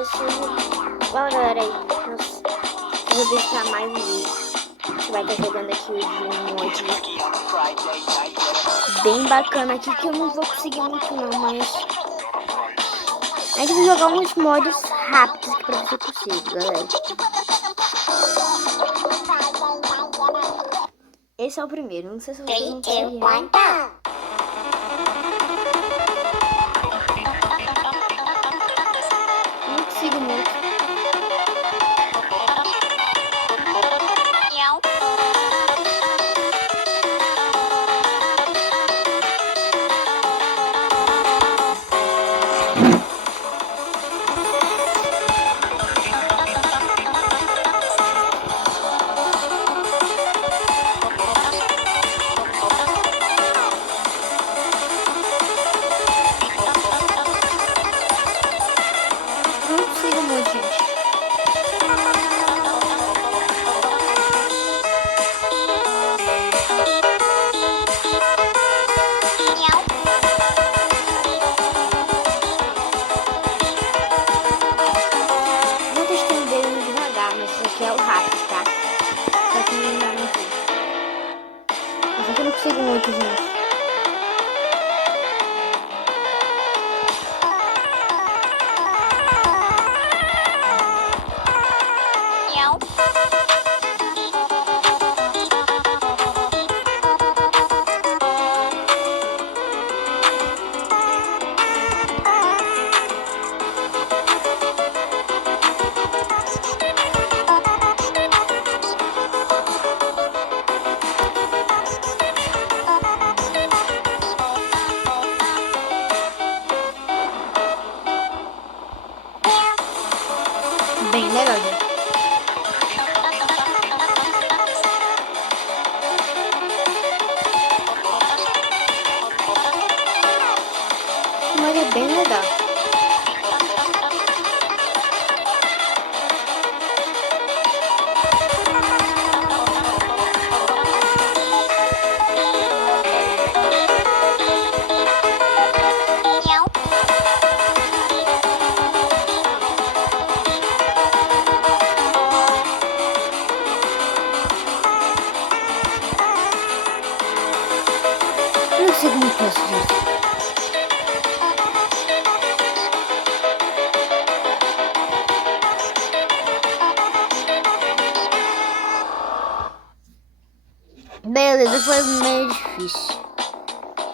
preciso. Bom, galera, aí. Nossa, eu vou deixar mais um vídeo. A gente vai estar jogando aqui hoje um mod bem bacana aqui, que eu não vou conseguir muito não, mas a gente vai jogar uns mods rápidos que pra você possível, galera. Esse é o primeiro, não sei se vocês vão conseguir. Não consigo muito. Não consigo muito, gente. Vou testando dele devagar, mas isso aqui é o rápido, tá? Só que não vi. Mas aqui eu não consigo muito, gente. Bem legal, gente. Mas é bem legal. Eu não consigo muito isso, gente. Beleza, foi meio difícil.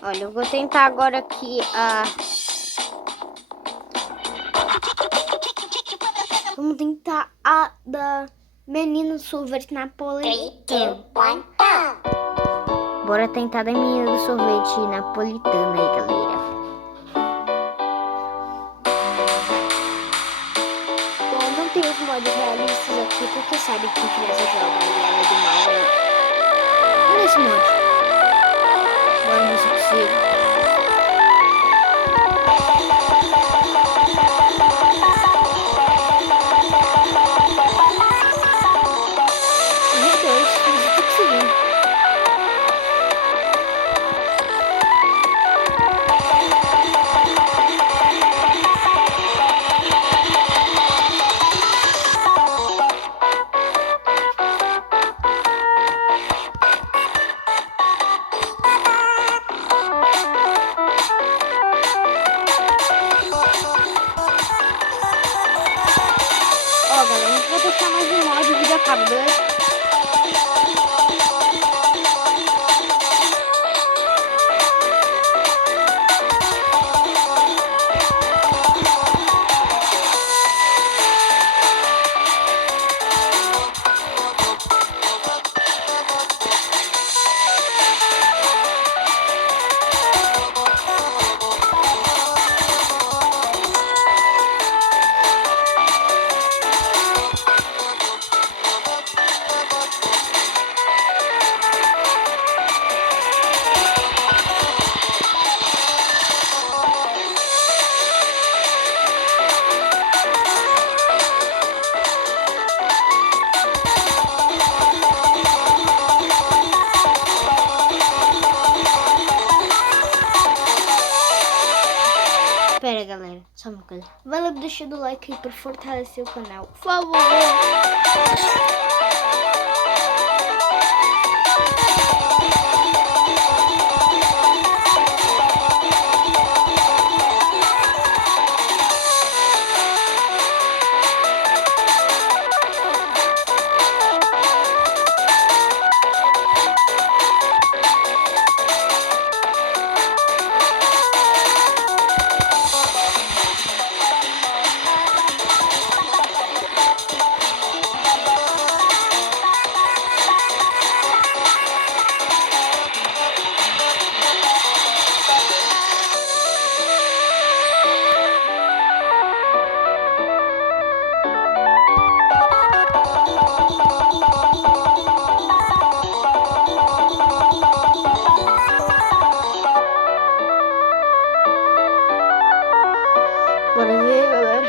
Olha, eu vou tentar agora aqui a... Vamos tentar a da menina sorvete napolitana. Bora tentar da menina do sorvete napolitana aí, galera. Bom, não tem os modos realistas aqui, porque sabe que criança joga e ela é do mal, né? Olha esse mod. Bora ver se eu consigo. Meu Deus, mas eu tô conseguindo. Ó, galera, a gente vai testar mais um mod de vídeo acabando. galera. Valeu, deixa o like aí pra fortalecer o canal. Por favor. Bora ver, galera.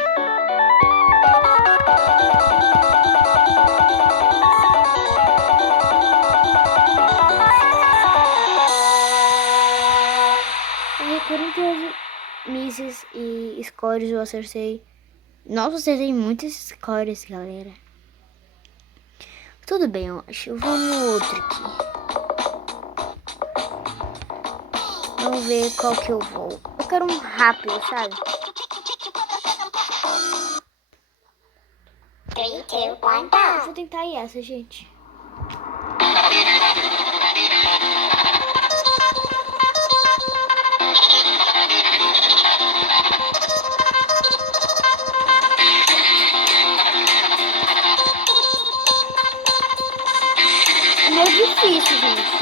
Aí, 48 misses e scores eu acertei. Nossa, acertei muitos scores, galera. Tudo bem, eu acho. Vamos outro aqui. Vamos ver qual que eu vou. Eu quero um rápido, sabe? 3, 2, 1, Eu vou tentar ir essa, gente. É meio difícil, gente.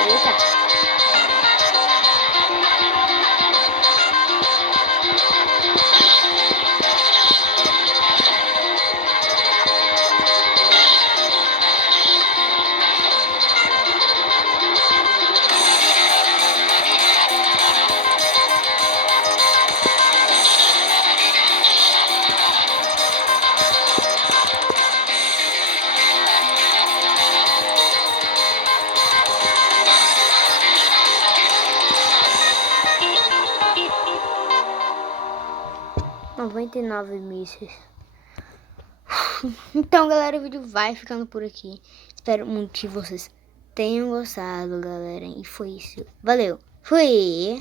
Eita. (99 mísseis). Então, galera, o vídeo vai ficando por aqui. Espero muito que vocês tenham gostado, galera. E foi isso. Valeu. Fui!